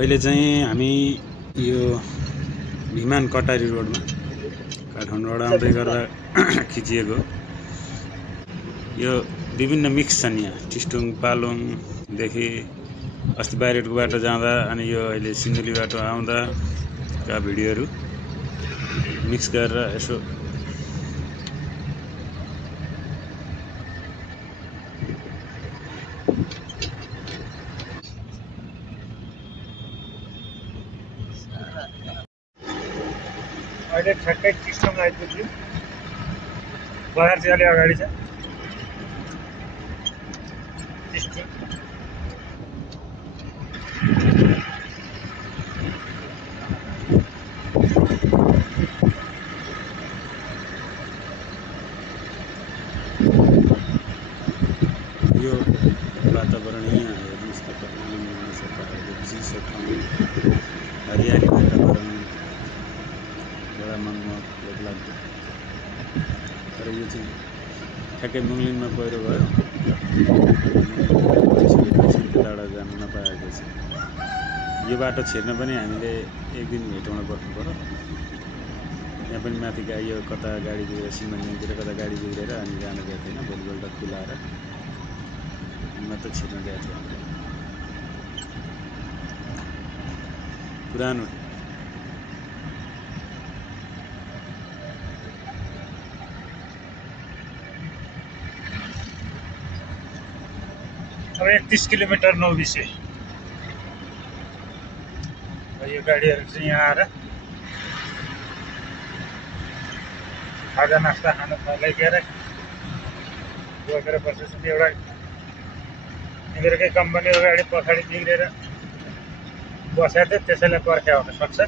अहिले चाहिँ हामी यो भिमान कटारी रोडमा काठमाडौँबाट आउँदै गर्दा खिचिएको यो विभिन्न मिक्स छन् यहाँ टिस्टुङ पालुङदेखि अस्ति बाहिरको बाटो जाँदा अनि यो अहिले सिन्धुली बाटो आउँदाका भिडियोहरू मिक्स गरेर यसो अहिले ठ्याक्कै टिस्टुङ आइपुग्यो। बजार चाहिँ अलि अगाडि छ टिस्टुङ। यो वातावरणीय हेर्नुहोस् तपाईँ चिसो ठाउँ हरियाली वातावरण बडा मनमोहक लाग्दो। तर यो चाहिँ ठ्याक्कै मुङलिनमा पहिरो भयो टाढा जान नपाएपछि यो बाटो छिर्न पनि हामीले एक दिन भेटाउन बस्नु पर्यो। यहाँ पनि माथि यो कता गाडी बिग्रेर सिमन्जङतिर कता गाडी बिग्रेर अनि जान गएको थिएन। भोलिपल्ट खुलाएर मात्र छिर्न गएको थियो। पुरानो अब 31 किलोमिटर नौबिसे यो गाडीहरू चाहिँ यहाँ आएर खाजा नास्ता खान थालेर बोकेर बसेपछि एउटा यिनीहरूकै कम्पनीको गाडी पछाडि बिग्रेर बसेको थियो, त्यसैलाई पर्ख्या हुन सक्छ।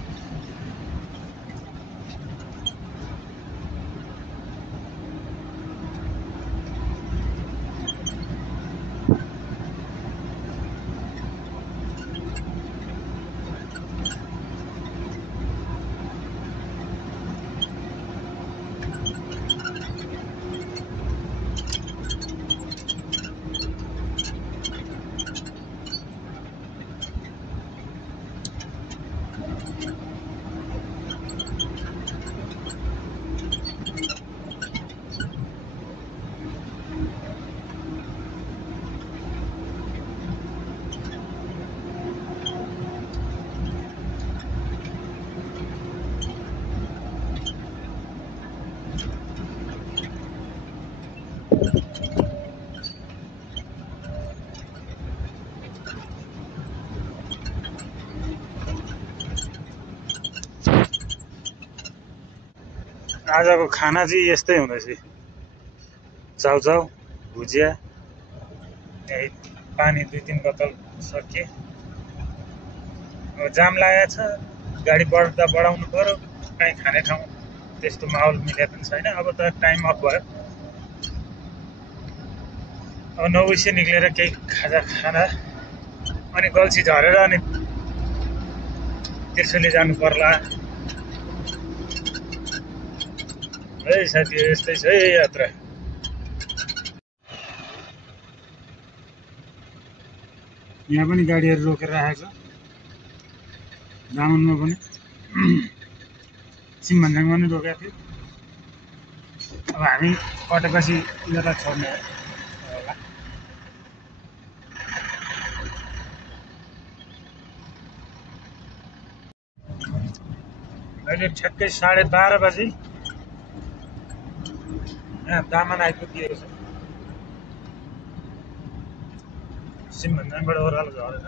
आजको खाना चाहिँ यस्तै हुँदैछ। चाउचाउ भुजिया, यही पानी 2-3 बोतल सकिए। अब जाम लागेको छ, गाडी बढ्दा बढाउनु पर्यो। कहीँ खाने ठाउँ त्यस्तो माहौल मिलेको पनि छैन। अब त टाइम अफ भयो। अब 9 बजे निक्लेर केही खाजा खाना अनि गल्छी झरेर अनि त्रिशुली जानु पर्ला। है साथी, यस्तै छ है यात्रा। यहाँ पनि गाडीहरू रोकेर राखेको छ। जामुनमा पनि सिमभन्ज्याङमा पनि रोकेको थियो। अब हामी कटेपछि यता छोड्ने होला। अहिले ठ्याक्कै 12:30 बजी यहाँ दामन आइपुगिएको छ। सिमभन्ज्याङबाट ओह्रालो झरेर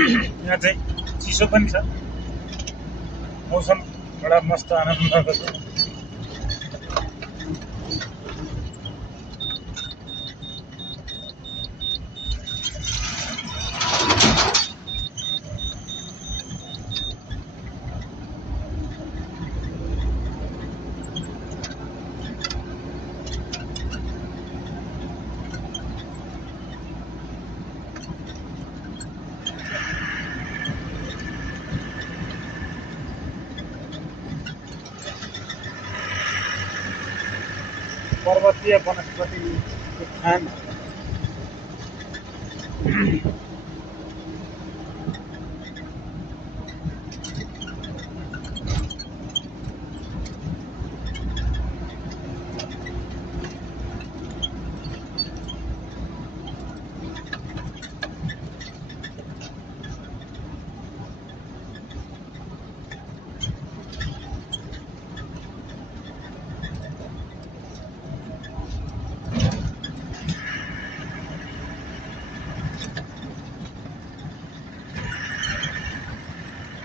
यहाँ चाहिँ चिसो पनि छ, मौसम बडा मस्त आनन्दको छ। पर्वतीय वनस्पति उद्यान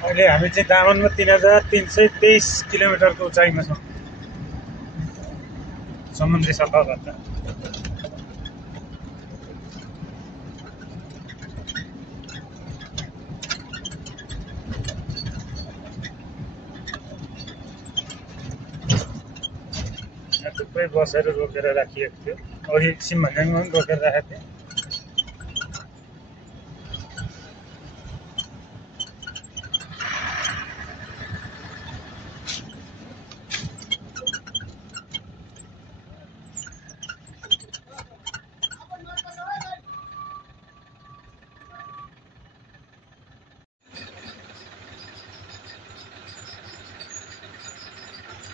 अहिले हामी चाहिँ दामनमा 3323 किलोमिटरको उचाइमा छौँ समुद्री सतहबाट। थुप्रै बसहरू रोकेर राखिएको थियो, अघि सिमभन्ज्याङमा पनि रोकेर राखेको थियो।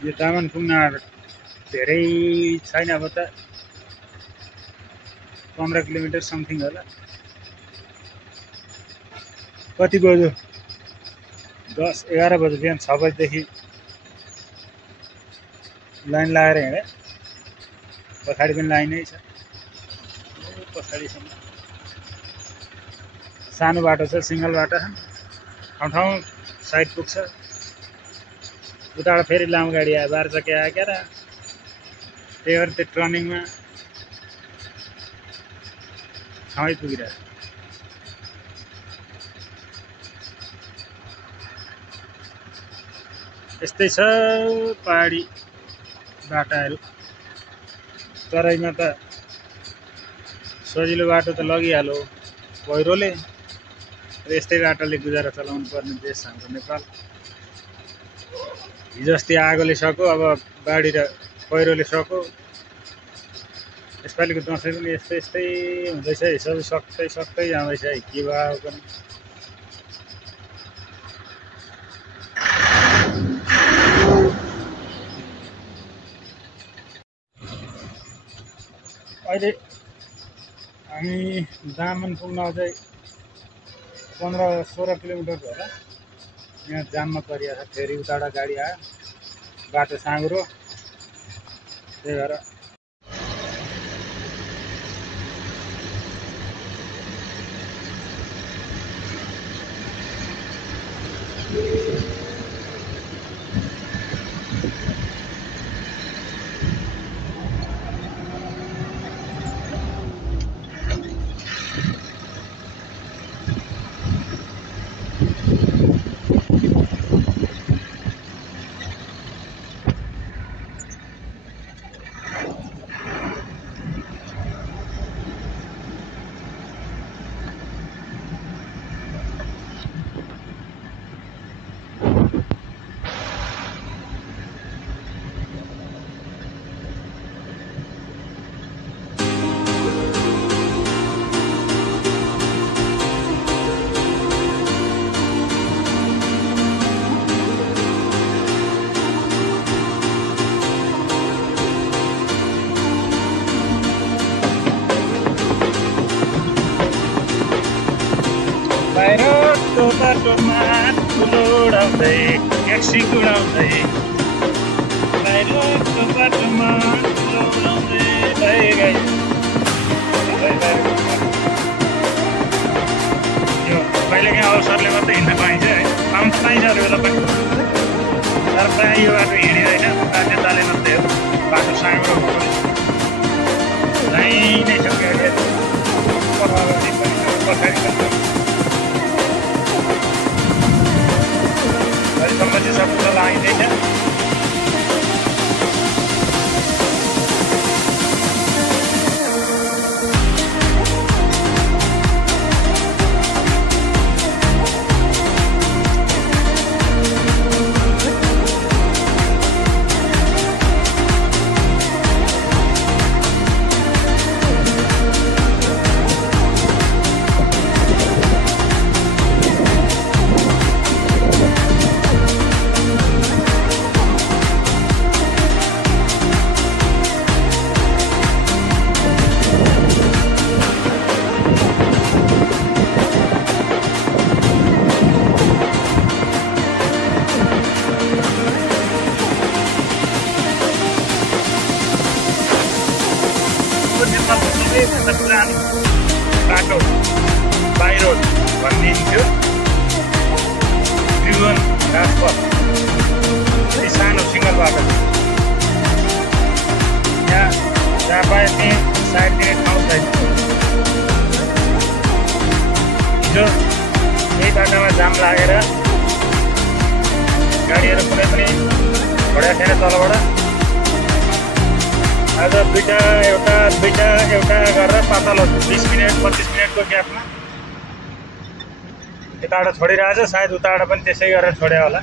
यो दामन पुग्न धेरै छैन, अब त 15 किलोमिटर समथिङ होला। कति बज्यो? 10-11 बज्यो। बिहान 6 बजेदेखि लाइन लगाएर हिँडेँ। पछाडि पनि लाइनै छ, पछाडिसम्म सानो बाटो छ, सिङ्गल बाटो छ, ठाउँ ठाउँ साइड पुग्छ। उताबाट फेरि लामो गाडी आयो, 12 चक्के आयो क्या र, त्यही भएर त्यो टर्निङमा ठाउँै पुगिरहेको। यस्तै छ पहाडी बाटाहरू। तराईमा त सजिलो बाटो त लगिहाल्यो पहिरोले, यस्तै बाटोले गुजारा चलाउनु पर्ने देश हाम्रो नेपाल। हिजो अस्ति आगोले सको, अब बाढी र पहिरोले सको। यसपालिको दसैँ पनि यस्तै यस्तै हुँदैछ है, सबै सक्दै सक्दै जाँदैछ है, के भयो पनि। अहिले हामी दामन पुग्न अझै 15-16 किलोमिटर होला। यहाँ जाममा परिरहेको छ, फेरि उताबाट गाडी आयो, बाटो साँघुरो, त्यही भएर बाहिरको बाटोमा ठुलो उडाउँदै ट्याक्सी उडाउँदै, बाहिरको बाटोमा ठुलो उडाउँदै यो कहिलेकाहीँ अवसरले मात्रै हिँड्न पाइन्छ है, पाउनु त पाइन्छ अरू बेला पनि, तर प्रायः यो बाटो हिँडिँदैन। बाध्यताले मात्रै हो, बाटो सानो र हुँदैन जहीँ नै छ अहिले पछाडि अहिलेसम्म चाहिँ सब कुरो लागिँदैछ। पुरानो बाटो बाई रोड भनिदिन्थ्यो। त्रिभुवन राजपथ सानो सिङ्गल बाटो, यहाँ जहाँ पाए त्यहीँ साइड दिने ठाउँ छैन। हिजो यही बाटोमा जाम लागेर गाडीहरू कुनै पनि घोडा थिएन तलबाट। आज दुईवटा गरेर पातलो 20 मिनट 25 मिनटको ग्यापमा यताबाट छोडिरहेछ, सायद उताबाट पनि त्यसै गरेर छोड्यो होला।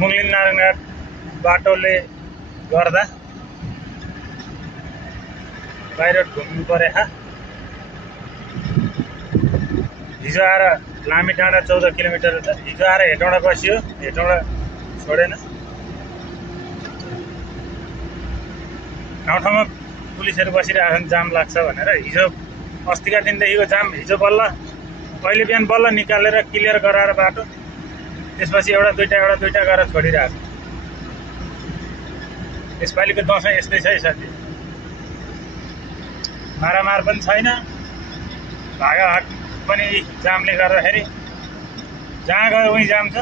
मुङलिन नारायणघाट बाटोले गर्दा बाहिर घुम्नु परेछ। हिजो आएर लामी डाँडा 14 किलोमिटर छ, हिजो आएर हेटौँडा बसियो, हेटौँडा छोडेन। ठाउँ ठाउँमा पुलिसहरू बसिरहेछन् जाम लाग्छ भनेर। हिजो अस्तिका दिनदेखिको जाम हिजो बल्ल अहिले बिहान बल्ल निकालेर क्लियर गराएर बाटो, त्यसपछि एउटा दुईटा गरेर छोडिरहेछ। यसपालिको दसैँ यस्तै छ है साथी, मारामार पनि छैन, भागाहाट पनि जामले गर्दाखेरि जहाँ गयो उहीँ जाम छ।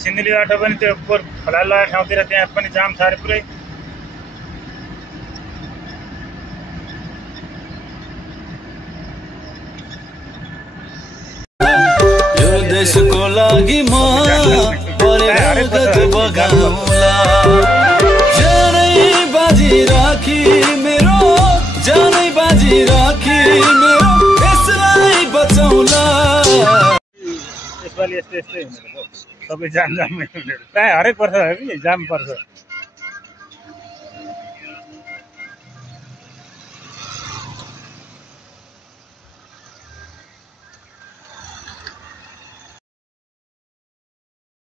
सिन्धुली बाटो पनि त्यो खोला लगाएको ठाउँतिर त्यहाँ पनि जाम छ अरे पुरै। देशको लागि म परेगत बगाउला, जानै बाजी राखी मेरो, जानै बाजी राखी मेरो, यसलाई बचाउला। यसपालि यस्तै हुने सबै जाममै हुने, प्रायः हरेक वर्ष कि जाम पर्छ।